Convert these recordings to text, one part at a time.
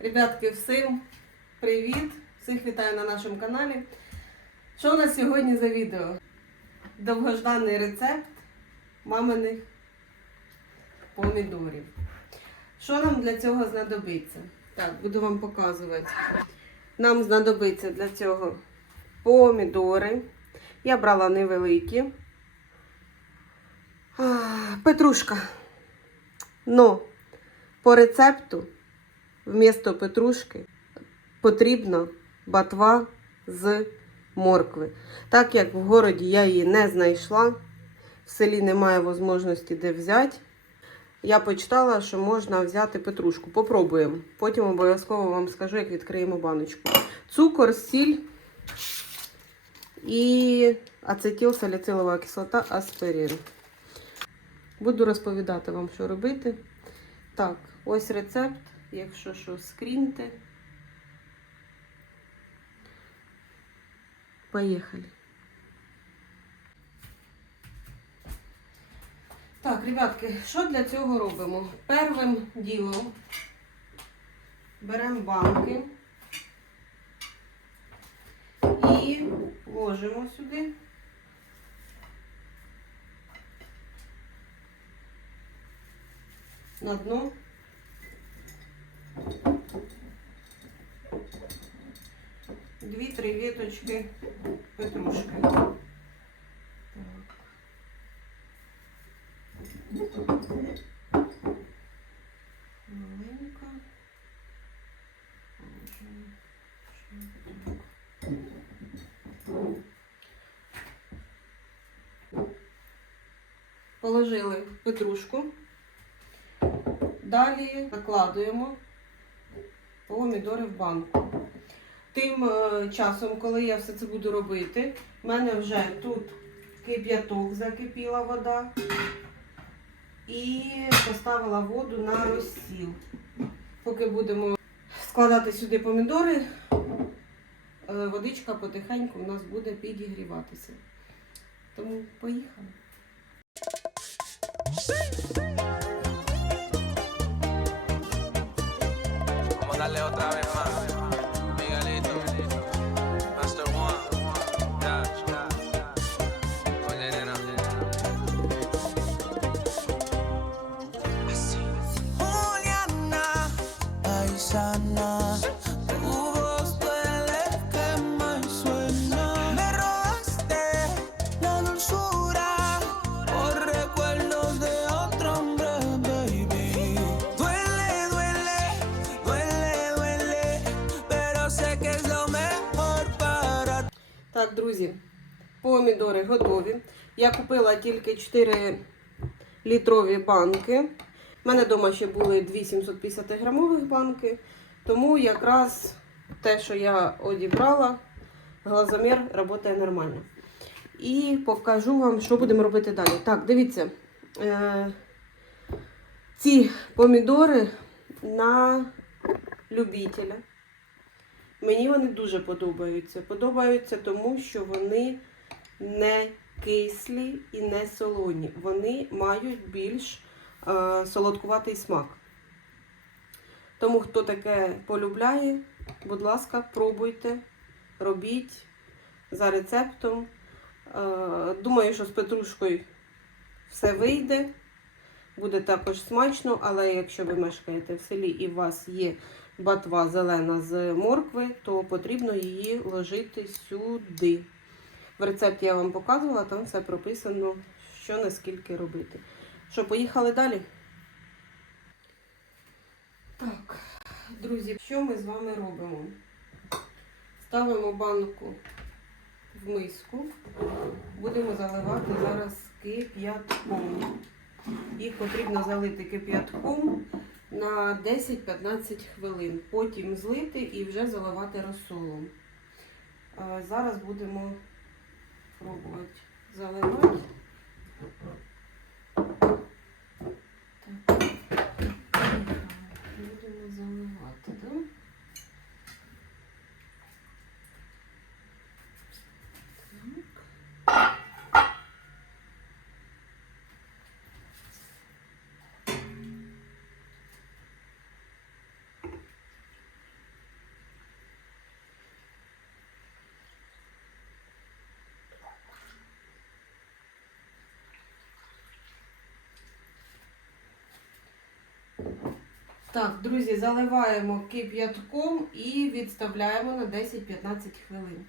Ребятки, всім привіт! Всіх вітаю на нашому каналі. Що у нас сьогодні за відео? Довгожданий рецепт маминих помідорів. Що нам для цього знадобиться? Так, буду вам показувати. Нам знадобиться для цього помідори. Я брала невеликі. Петрушка. Но по рецепту вмісто петрушки потрібна батва з моркви. Так як в городі я її не знайшла, в селі немає можливості де взяти. Я почитала, що можна взяти петрушку. Попробуємо. Потім обов'язково вам скажу, як відкриємо баночку. Цукор, сіль і ацетилсаліцилова кислота аспирин. Буду розповідати вам, що робити. Так, ось рецепт. Якщо що, скріньте. Поїхали. Так, ребятки, що для цього робимо? Первим ділом беремо банки і ложимо сюди. На дно. Дві-три віточки петрушки. Положимо. Положили петрушку. Далі накладуємо помідори в банку. Тим е, часом, коли я все це буду робити, в мене вже тут кип'яток закипіла вода і поставила воду на розсіл. Поки будемо складати сюди помідори, е, водичка потихеньку у нас буде підігріватися. Тому поїхали. Vamos a darle otra vez paisana, tu voz duele que me suena. Me robaste la dulzura por recuerdos de otro hombre, baby. Duele, duele, duele, duele, pero sé que es lo mejor para. Так, друзі, помідори готові. Я купила тільки 4 літрові банки. У мене вдома ще були 2 750 грамових банки. Тому якраз те, що я одібрала, глазомір працює нормально. І покажу вам, що будемо робити далі. Так, дивіться. Е- ці помідори на любителя. Мені вони дуже подобаються. Подобаються тому, що вони не кислі і не солоні. Вони мають більш солодкуватий смак. Тому, хто таке полюбляє, будь ласка, пробуйте, робіть за рецептом. Е, думаю, що з петрушкою все вийде. Буде також смачно, але якщо ви мешкаєте в селі і у вас є батва зелена з моркви, то потрібно її ложити сюди. В рецепті я вам показувала, там все прописано, що наскільки робити. Що, поїхали далі? Так, друзі, що ми з вами робимо? Ставимо банку в миску, будемо заливати зараз кип'ятком. Їх потрібно залити кип'ятком на 10-15 хвилин. Потім злити і вже заливати розсолом. Зараз будемо пробувати заливати. Так. Будемо заливати, так? Друзі, заливаємо кип'ятком і відставляємо на 10-15 хвилин.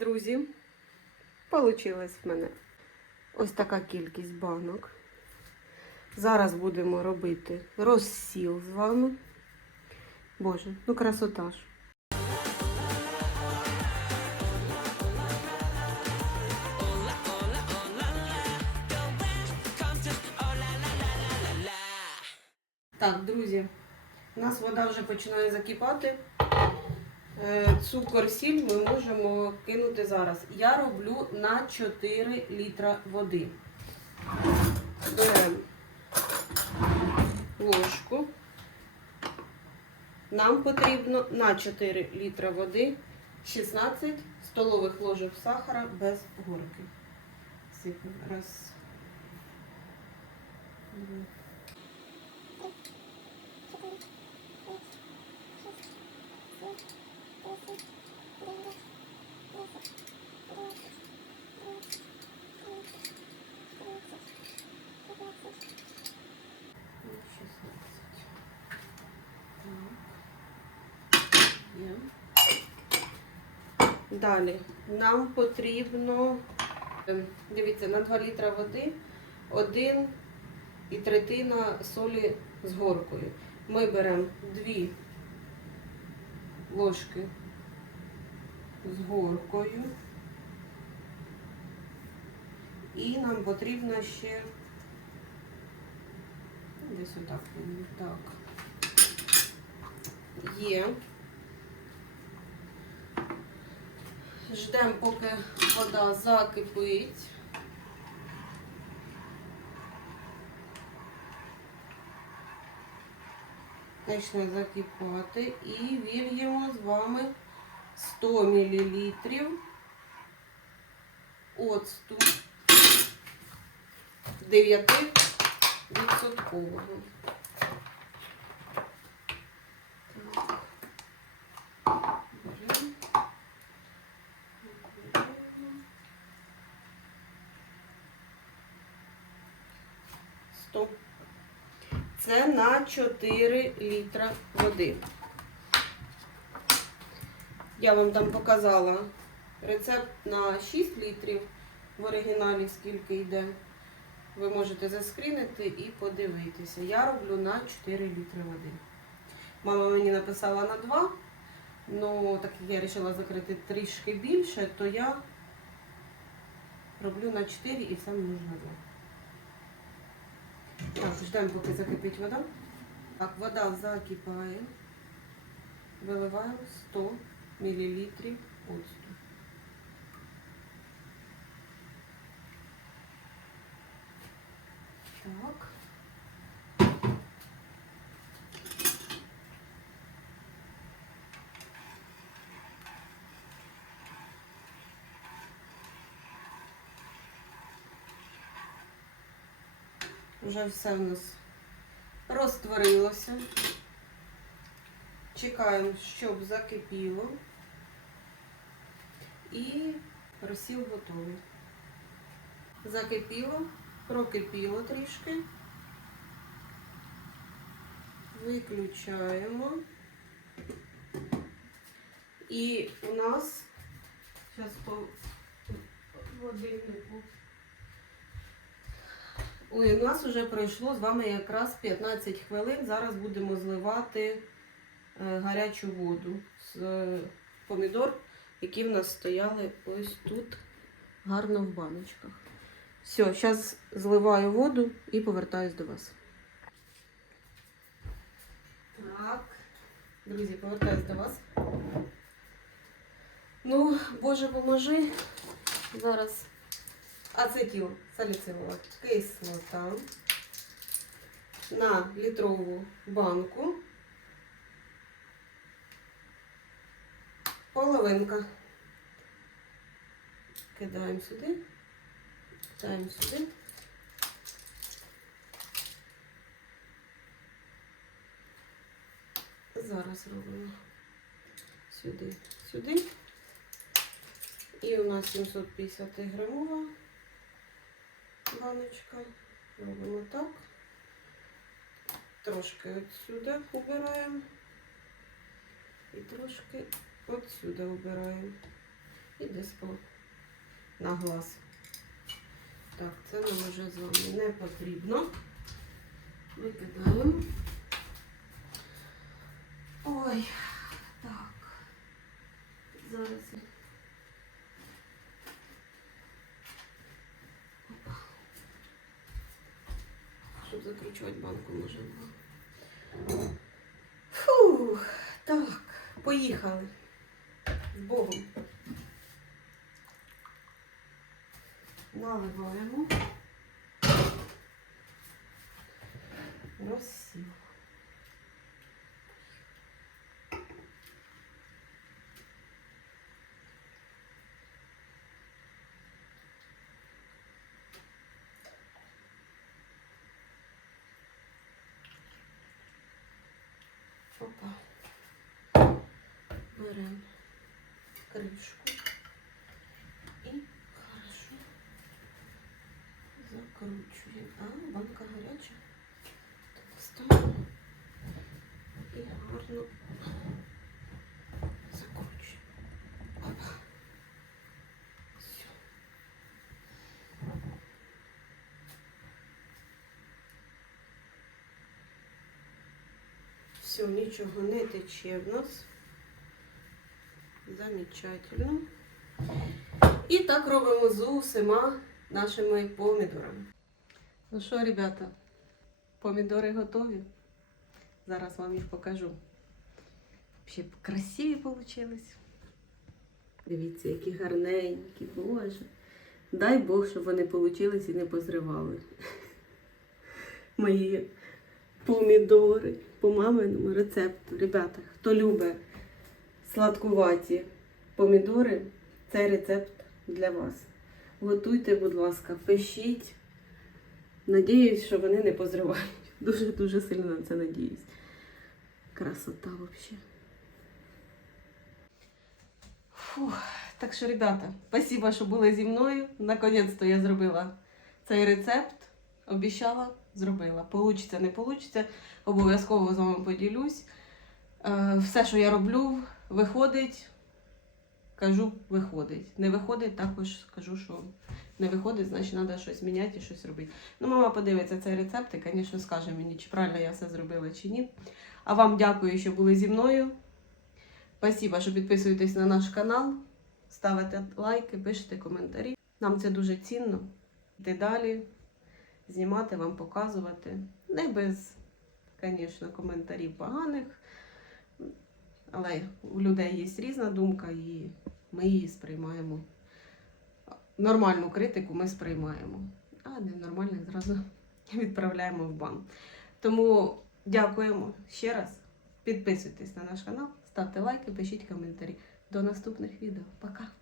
Друзі, получилась в мене ось така кількість банок. Зараз будемо робити розсіл з вами. Боже, ну красота ж. Так, друзі, у нас вода вже починає закипати. Е, Цукор, сіль ми можемо кинути зараз. Я роблю на 4 літра води. Беремо ложку. Нам потрібно на 4 літра води 16 столових ложок сахара без горки. Раз. Два. Далі нам потрібно, ем, дивіться, на 2 літра води 1 і третина солі з горкою. Ми беремо 2 ложки з горкою. І нам потрібно ще десь отак. Так. Є. Ждемо, поки вода закипить. Почне закипати і вільємо з вами 100 мл оцту 9 відсоткового. Беремо. Стоп. Це на 4 літра води. Я вам там показала рецепт на 6 літрів в оригіналі, скільки йде. Ви можете заскрінити і подивитися. Я роблю на 4 літри води. Мама мені написала на 2, але так як я вирішила закрити трішки більше, то я роблю на 4 і все мені нужно 2. Так, ждемо, поки закипить вода. Так, вода закипає. Виливаємо 100 мл оцту. Так. Вже все в нас розтворилося. Чекаємо, щоб закипіло. І розсіл готовий. Закипіло, прокипіло трішки. Виключаємо. І у нас зараз по годиннику. Ой, у нас вже пройшло з вами якраз 15 хвилин. Зараз будемо зливати е, гарячу воду з е, помідор, які в нас стояли ось тут гарно в баночках. Все, зараз зливаю воду і повертаюсь до вас. Так, друзі, повертаюсь до вас. Ну, Боже, поможи. Зараз ацетил саліцилова кислота на літрову банку. Половинка. Кидаємо сюди, кидаємо сюди. Зараз робимо сюди, сюди. І у нас 750 грамова баночка. Робимо так. Трошки отсюди убираємо. І трошки отсюди убираємо. І десь по на глаз. Так, це нам вже з вами не потрібно. Викидаємо. Ой, так. Зараз. я- Опа. Щоб закручувати банку можемо. Фух, так, поїхали. З Богом. Наливаємо. Розсіл. Опа. Беремо кришку і хорошо закручуємо. А, банка гаряча. Так, ставимо і гарно закручуємо. Опа. Все. Все, нічого не тече в нас. Замечательно. І так робимо з усіма нашими помідорами. Ну що, ребята, помідори готові. Зараз вам їх покажу. Ще красиві получились. Дивіться, які гарненькі, боже. Дай Бог, щоб вони получились і не позривали. Мої помідори по маминому рецепту. Ребята, хто любить сладкуваті помідори, цей рецепт для вас. Готуйте, будь ласка, пишіть. Надіюсь, що вони не позривають. Дуже-дуже сильно на це надіюсь. Красота взагалі. Фух. Так що, ребята, спасибо, що були зі мною. Наконець-то я зробила цей рецепт. Обіщала, зробила. Получиться, не получиться. Обов'язково з вами поділюсь. Е, Все, що я роблю, виходить. Кажу, виходить. Не виходить, також кажу, що не виходить, значить треба щось міняти і щось робити. Ну, мама подивиться цей рецепт і, звісно, скаже мені, чи правильно я все зробила, чи ні. А вам дякую, що були зі мною. Спасибо, що підписуєтесь на наш канал, ставите лайки, пишете коментарі. Нам це дуже цінно. Йти далі, знімати, вам показувати. Не без, звісно, коментарів поганих. Але у людей є різна думка, і ми її сприймаємо. Нормальну критику ми сприймаємо, а ненормальних зразу відправляємо в бан. Тому дякуємо ще раз. Підписуйтесь на наш канал, ставте лайки, пишіть коментарі. До наступних відео. Пока!